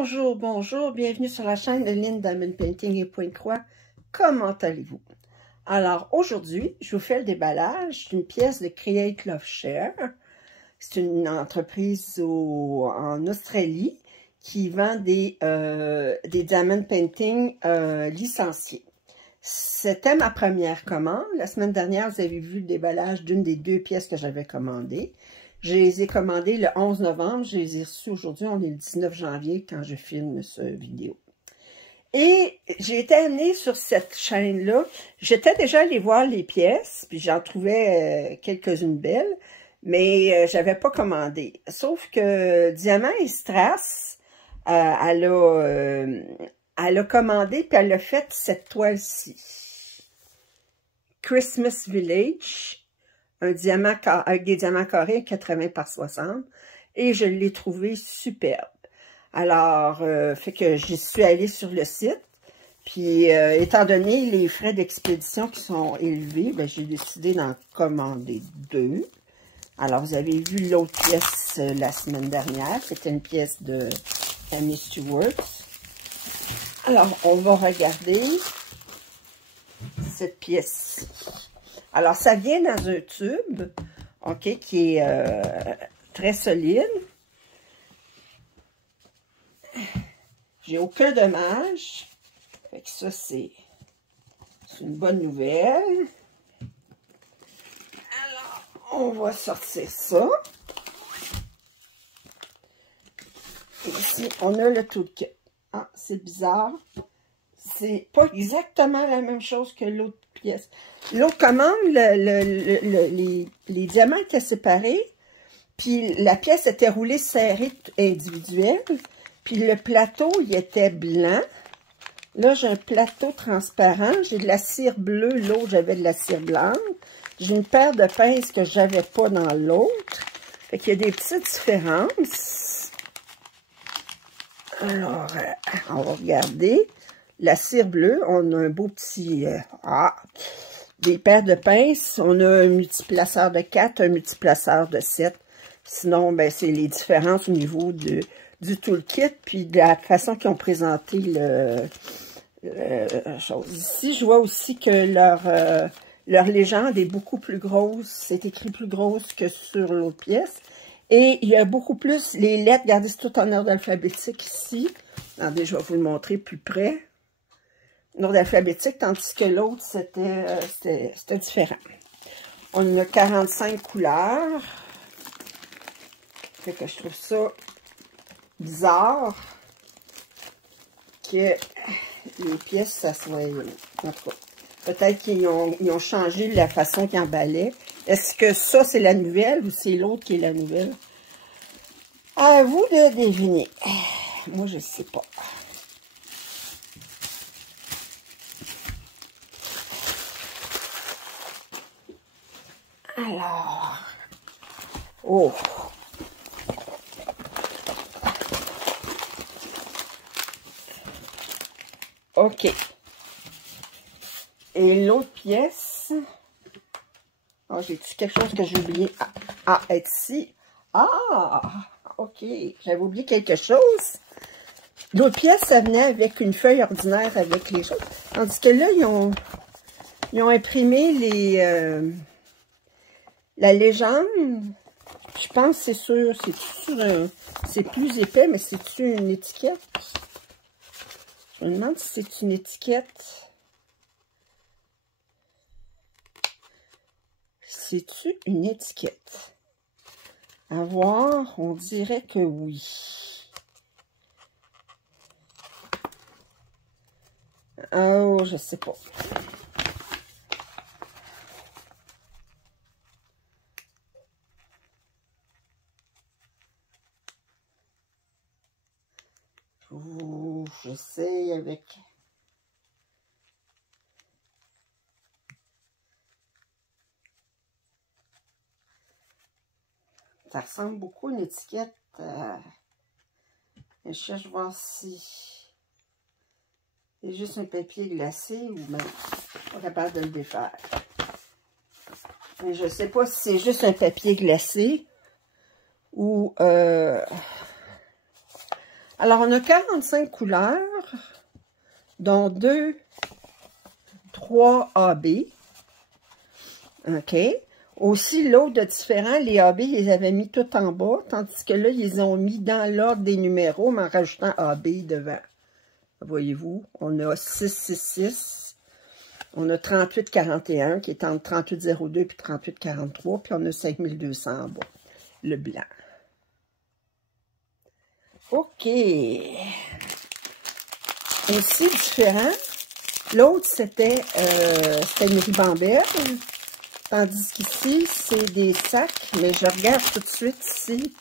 Bonjour, bonjour, bienvenue sur la chaîne de Lynn Diamond Painting et Pointe-Croix. Comment allez-vous? Alors, aujourd'hui, je vous fais le déballage d'une pièce de Create Love Share. C'est une entreprise en Australie qui vend des Diamond Painting licenciés. C'était ma première commande. La semaine dernière, vous avez vu le déballage d'une des deux pièces que j'avais commandées. Je les ai commandées le 11 novembre. Je les ai reçues aujourd'hui. On est le 19 janvier quand je filme cette vidéo. Et j'ai été amenée sur cette chaîne-là. J'étais déjà allée voir les pièces, puis j'en trouvais quelques-unes belles, mais j'avais pas commandé. Sauf que Diamant et Strass, elle a commandé, puis elle a fait cette toile-ci. Christmas Village, un diamant avec des diamants carrés 80 par 60, et je l'ai trouvé superbe. Alors, fait que j'y suis allée sur le site, puis étant donné les frais d'expédition qui sont élevés, ben, j'ai décidé d'en commander deux. Alors, vous avez vu l'autre pièce la semaine dernière, c'était une pièce de Amy Stewart. Alors, on va regarder cette pièce-ci. Alors, ça vient dans un tube, ok, qui est très solide. J'ai aucun dommage. Fait que ça, c'est une bonne nouvelle. Alors, on va sortir ça. Et ici, on a le toolkit. Ah, c'est bizarre. C'est pas exactement la même chose que l'autre pièce. L'autre commande, les diamants étaient séparés, puis la pièce était roulée serrée individuelle, puis le plateau, il était blanc. Là, j'ai un plateau transparent, j'ai de la cire bleue, l'autre, j'avais de la cire blanche. J'ai une paire de pinces que j'avais pas dans l'autre. Fait qu'il y a des petites différences. Alors, on va regarder. La cire bleue, on a un beau petit... des paires de pinces. On a un multiplaceur de 4, un multiplaceur de 7. Sinon, ben, c'est les différences au niveau du toolkit, puis de la façon qu'ils ont présenté chose. Ici, je vois aussi que leur légende est beaucoup plus grosse. C'est écrit plus grosse que sur l'autre pièce. Et il y a beaucoup plus les lettres. Regardez, c'est tout en ordre alphabétique ici. Attendez, je vais vous le montrer plus près. En ordre alphabétique, tandis que l'autre, c'était différent. On a 45 couleurs. Fait que je trouve ça bizarre que les pièces, ça soit... En tout cas, peut-être qu'ils ont changé la façon qu'ils emballaient. Est-ce que ça, c'est la nouvelle ou c'est l'autre qui est la nouvelle? À vous de deviner. Moi, je ne sais pas. Alors... Oh! OK. Et l'autre pièce... Oh, j'ai-tu quelque chose que j'ai oublié? Être ici. Ah! OK. J'avais oublié quelque chose. L'autre pièce, ça venait avec une feuille ordinaire avec les choses. Tandis que là, ils ont imprimé la légende. Je pense que c'est sûr. C'est plus épais, mais c'est-tu une étiquette? Je me demande si c'est une étiquette. C'est-tu une étiquette? À voir, on dirait que oui. Oh, je sais pas. Ouh, j'essaie avec... Ça ressemble beaucoup à une étiquette. Je cherche à voir si c'est juste un papier glacé ou même pas capable de le défaire. Mais je ne sais pas si c'est juste un papier glacé ou Alors, on a 45 couleurs, dont 2, 3 AB. OK. Aussi, l'autre de différent, les AB, ils les avaient mis tout en bas, tandis que là, ils ont mis dans l'ordre des numéros, mais en rajoutant AB devant. Voyez-vous, on a 666, on a 3841, qui est entre 3802 et 3843, puis on a 5200 en bas, le blanc. OK. Aussi différent, l'autre, c'était une ribambelle. Tandis qu'ici, c'est des sacs, mais je regarde tout de suite ici,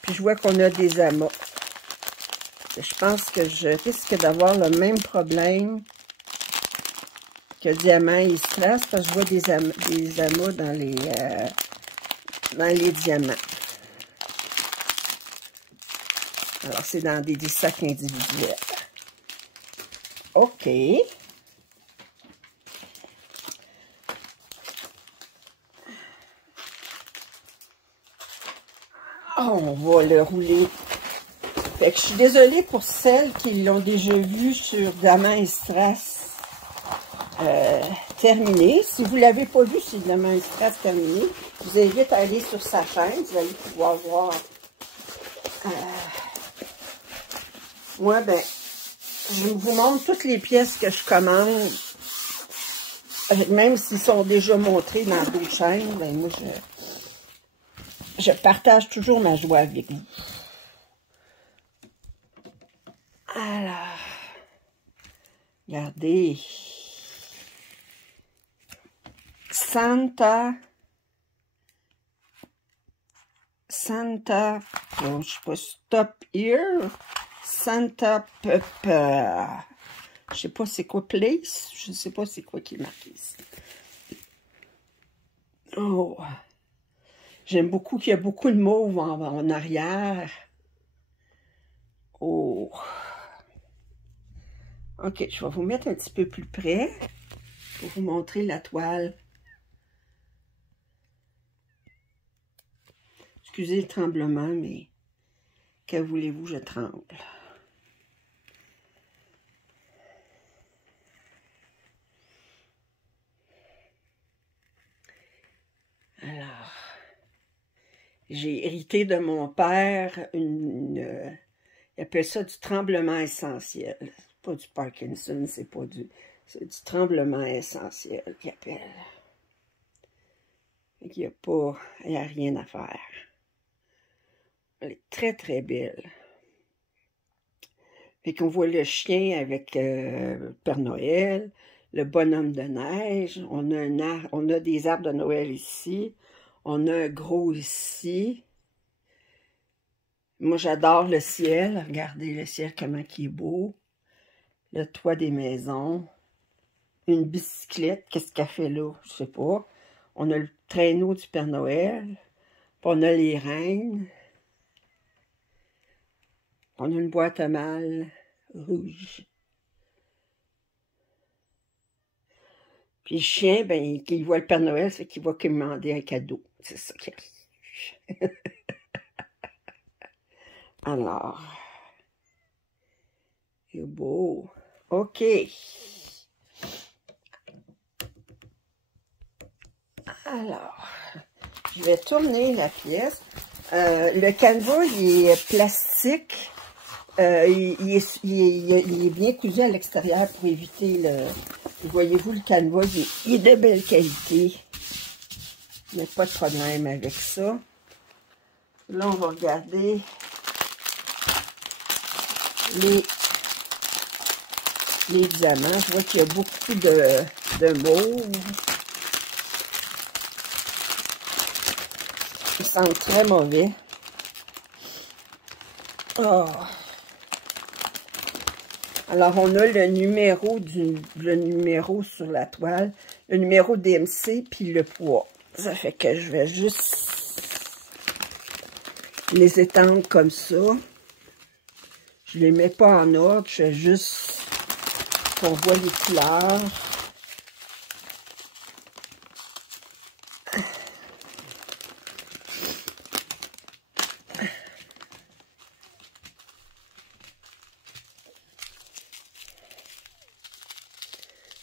puis je vois qu'on a des amas. Je pense que je risque d'avoir le même problème que le diamant et strass, parce que je vois des amas dans les diamants. Alors, c'est dans des sacs individuels. OK. On va le rouler. Fait que je suis désolée pour celles qui l'ont déjà vu sur Diamant et Strass terminé. Si vous ne l'avez pas vu sur Diamant et Strass terminé, je vous invite à aller sur sa chaîne. Vous allez pouvoir voir. Moi, ben, je vous montre toutes les pièces que je commande. Même s'ils sont déjà montrés dans d'autres chaînes, ben moi, je partage toujours ma joie avec vous. Alors, regardez. Santa, oh, je sais pas, Stop Here, Santa Pepper. Je sais pas c'est quoi Place, je sais pas c'est quoi qui est marqué ici. Oh, j'aime beaucoup qu'il y a beaucoup de mauve en arrière. Oh. OK, je vais vous mettre un petit peu plus près pour vous montrer la toile. Excusez le tremblement, mais que voulez-vous, je tremble. Alors, j'ai hérité de mon père il appelle ça du tremblement essentiel. C'est pas du Parkinson, c'est du tremblement essentiel qu'il appelle. Il n'y a rien à faire. Elle est très, très belle. Fait qu'on voit le chien avec Père Noël, le bonhomme de neige. On a des arbres de Noël ici. On a un gros ici. Moi, j'adore le ciel. Regardez le ciel, comment il est beau. Le toit des maisons. Une bicyclette. Qu'est-ce qu'elle fait là? Je sais pas. On a le traîneau du Père Noël. Puis on a les reines. On a une boîte à mal rouge. Puis le chien, ben, il voit le Père Noël, c'est qu'il va commander un cadeau. C'est ça qui arrive. Alors, c'est beau. OK. Alors, je vais tourner la pièce. Le canevas, il est plastique. Il est bien cousu à l'extérieur pour éviter le... Voyez-vous, le canevas, il est de belle qualité. Il n'y a pas de problème avec ça. Là, on va regarder les diamants. Je vois qu'il y a beaucoup de mauve. Ils sentent très mauvais. Oh. Alors, on a le numéro sur la toile, le numéro DMC, puis le poids. Ça fait que je vais juste les étendre comme ça. Je les mets pas en ordre, je fais juste qu'on voit les couleurs.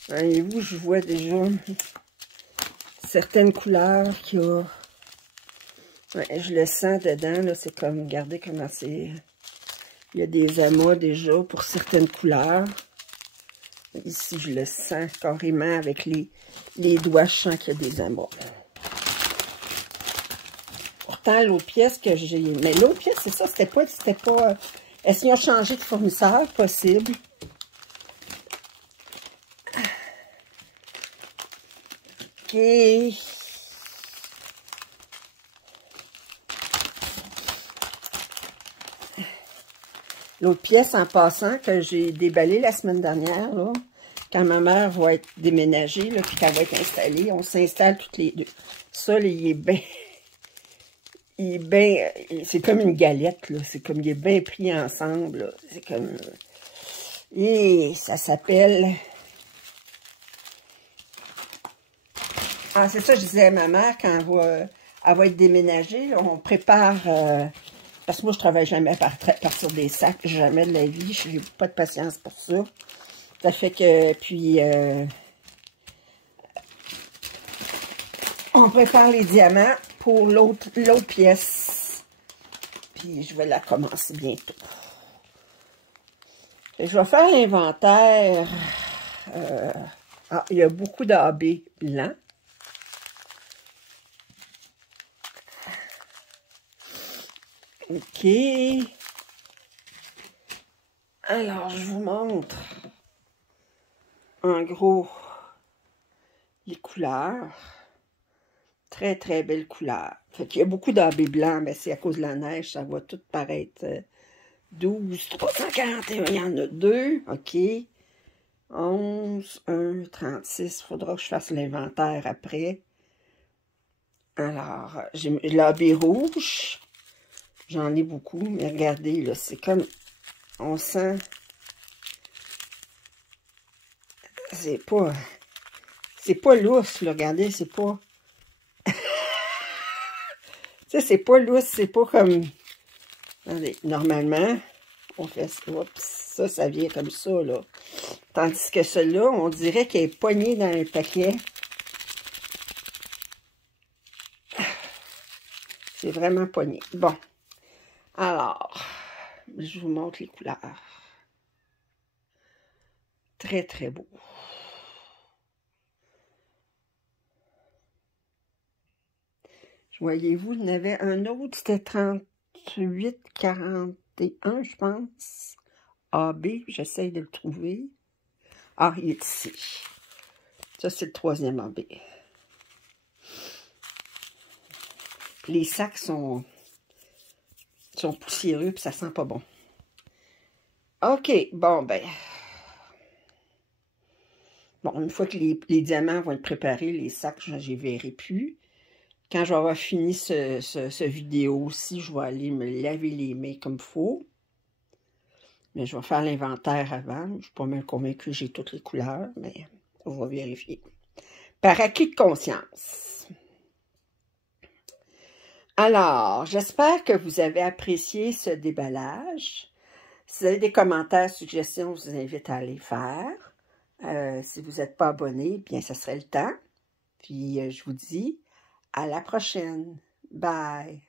Voyez-vous, je vois déjà certaines couleurs qu'il y a. Ouais, je le sens dedans, là, c'est comme, regardez comment c'est. Il y a des amas déjà pour certaines couleurs. Ici, je le sens carrément avec les doigts, je sens qu'il y a des amas. Pourtant, l'autre pièce que j'ai... Mais l'autre pièce, c'est ça, c'était pas... Est-ce qu'ils ont changé de fournisseur? Possible. OK. L'autre pièce, en passant, que j'ai déballée la semaine dernière, là, quand ma mère va être déménagée, là, puis qu'elle va être installée, on s'installe toutes les deux. Ça, là, il est bien... C'est comme une galette, là. C'est comme, il est bien pris ensemble, là. C'est comme... Et ça s'appelle... Ah, c'est ça, je disais à ma mère, quand elle va être déménagée, là, on prépare... parce que moi, je travaille jamais à partir des sacs, jamais de la vie. Je n'ai pas de patience pour ça. Ça fait que, puis... on prépare les diamants pour l'autre pièce. Puis je vais la commencer bientôt. Et je vais faire l'inventaire. Il y a beaucoup d'AB blancs. OK. Alors, je vous montre en gros les couleurs. Très, très belle couleur. Fait qu'il y a beaucoup d'AB blanc, mais c'est à cause de la neige, ça va tout paraître 12, 341, il y en a 2, OK. 11, 1, 36, il faudra que je fasse l'inventaire après. Alors, j'ai l'AB rouge, j'en ai beaucoup, mais regardez, là, c'est comme, on sent, c'est pas lousse, là, regardez, c'est pas... Tu sais, c'est pas lousse, c'est pas comme... Attendez, normalement, on fait ça. Oups, ça vient comme ça, là. Tandis que celui-là, on dirait qu'il est poigné dans le paquet. C'est vraiment poigné. Bon. Alors, je vous montre les couleurs. Très, très beau. Voyez-vous, il y en avait un autre, c'était 38,41, je pense. AB, j'essaye de le trouver. Ah, il est ici. Ça, c'est le 3e AB. Les sacs sont poussiéreux, puis ça sent pas bon. OK, bon, ben... Bon, une fois que les diamants vont être préparés, les sacs, je les verrai plus. Quand je vais avoir fini ce vidéo-ci, je vais aller me laver les mains comme il faut. Mais je vais faire l'inventaire avant. Je ne suis pas mal convaincue que j'ai toutes les couleurs, mais on va vérifier. Par acquis de conscience. Alors, j'espère que vous avez apprécié ce déballage. Si vous avez des commentaires, suggestions, je vous invite à les faire. Si vous n'êtes pas abonné, bien, ça serait le temps. Puis, je vous dis à la prochaine. Bye!